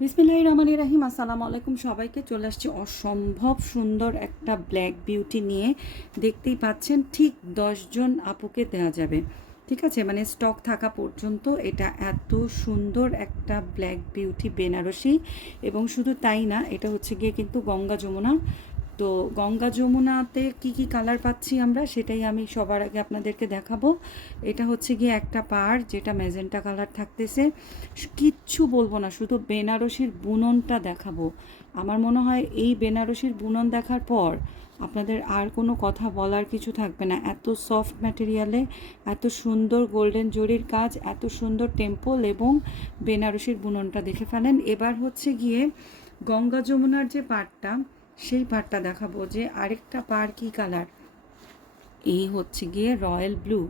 বিসমিল্লাহ রহমান রাহিম, আসসালামু আলাইকুম। সবাইকে চলে আসছি অসম্ভব সুন্দর একটা ব্ল্যাক বিউটি নিয়ে। দেখতেই পাচ্ছেন ঠিক দশজন আপুকে দেওয়া যাবে। ঠিক আছে? মানে স্টক থাকা পর্যন্ত এটা এত সুন্দর একটা ব্ল্যাক বিউটি বেনারসি। এবং শুধু তাই না, এটা হচ্ছে গিয়ে কিন্তু গঙ্গা যমুনা। তো গঙ্গা যমুনাতে কি কি কালার পাচ্ছি আমরা সেটাই আমি সবার আগে আপনাদেরকে দেখাবো। এটা হচ্ছে গিয়ে একটা পার যেটা ম্যাজেন্টা কালার থাকতেছে। কিচ্ছু বলব না, শুধু বেনারসির বুননটা দেখাবো। আমার মনে হয় এই বেনারসির বুনন দেখার পর আপনাদের আর কোনো কথা বলার কিছু থাকবে না। এত সফট ম্যাটেরিয়ালে এত সুন্দর গোল্ডেন জরির কাজ, এত সুন্দর টেম্পল এবং বেনারসির বুননটা দেখে ফেলেন। এবার হচ্ছে গিয়ে গঙ্গা যমুনার যে পাটটা সেই পাড়টা দেখাবো যে আরেকটা পার কী কালার? এই হচ্ছে গিয়ে রয়্যাল ব্লু।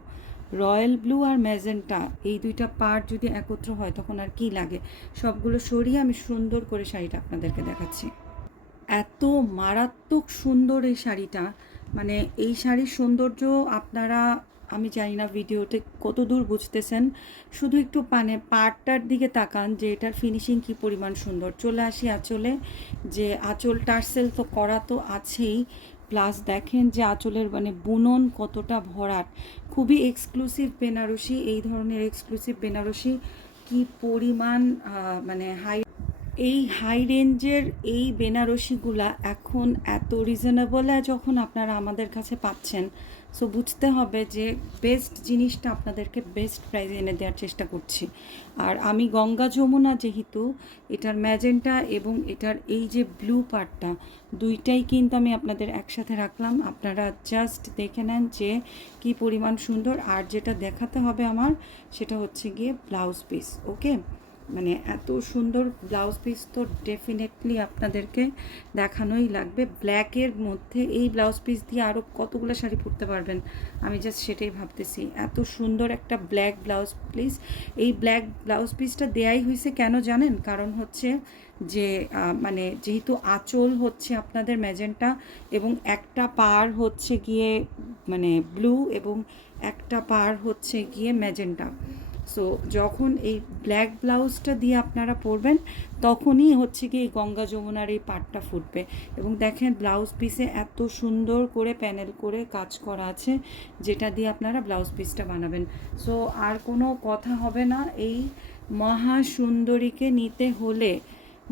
রয়্যাল ব্লু আর ম্যাজেন্টা, এই দুইটা পার যদি একত্র হয় তখন আর কি লাগে? সবগুলো সরিয়ে আমি সুন্দর করে শাড়িটা আপনাদেরকে দেখাচ্ছি। এত মারাত্মক সুন্দর এই শাড়িটা। মানে এই শাড়ির সৌন্দর্য আপনারা আমি জানি না ভিডিওতে কত দূর বুঝতেছেন। শুধু একটু মানে পাটটার দিকে তাকান যে এটার ফিনিশিং কি পরিমাণ সুন্দর। চলে আসি আঁচলে, যে আঁচল টার্সেল তো করা তো আছেই। প্লাস দেখেন যে আঁচলের মানে বুনন কতটা ভরাট। খুবই এক্সক্লুসিভ বেনারসি, এই ধরনের এক্সক্লুসিভ বেনারসি কি পরিমাণ মানে হাই এই হাই রেঞ্জের এই বেনারসিগুলা এখন এত রিজনেবলে যখন আপনারা আমাদের কাছে পাচ্ছেন সো বুঝতে হবে যে বেস্ট জিনিসটা আপনাদেরকে বেস্ট প্রাইসে এনে দেওয়ার চেষ্টা করছি। আর আমি গঙ্গা যমুনা যেহেতু, এটার ম্যাজেন্টা এবং এটার এই যে ব্লু পার্টটা দুইটাই কিন্তু আমি আপনাদের একসাথে রাখলাম। আপনারা জাস্ট দেখে নেন যে কি পরিমাণ সুন্দর। আর যেটা দেখাতে হবে আমার, সেটা হচ্ছে গিয়ে ব্লাউজ পিস ওকে মানে এত সুন্দর ব্লাউজ পিস তো ডেফিনেটলি আপনাদেরকে দেখানোই লাগবে। ব্ল্যাকের মধ্যে এই ব্লাউজ পিস দিয়ে আরও কতগুলো শাড়ি পরতে পারবেন, আমি জাস্ট সেটাই ভাবতেছি। এত সুন্দর একটা ব্ল্যাক ব্লাউজ পিস এই ব্ল্যাক ব্লাউজ পিসটা দেয়াই হয়েছে কেন জানেন? কারণ হচ্ছে যে মানে যেহেতু আঁচল হচ্ছে আপনাদের ম্যাজেন্টা এবং একটা পার হচ্ছে গিয়ে মানে ব্লু এবং একটা পার হচ্ছে গিয়ে ম্যাজেন্টা। সো যখন এই ব্ল্যাক ব্লাউজটা দিয়ে আপনারা পরবেন, তখনই হচ্ছে কি এই গঙ্গা যমুনার এই পাটটা ফুটবে। এবং দেখেন ব্লাউজ পিসে এত সুন্দর করে প্যানেল করে কাজ করা আছে, যেটা দিয়ে আপনারা ব্লাউজ পিসটা বানাবেন। সো আর কোনো কথা হবে না, এই মহা সুন্দরীকে নিতে হলে,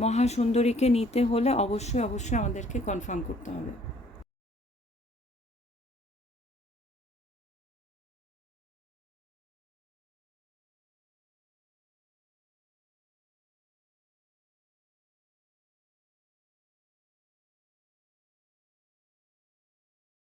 মহাসুন্দরীকে নিতে হলে অবশ্যই অবশ্যই আমাদেরকে কনফার্ম করতে হবে।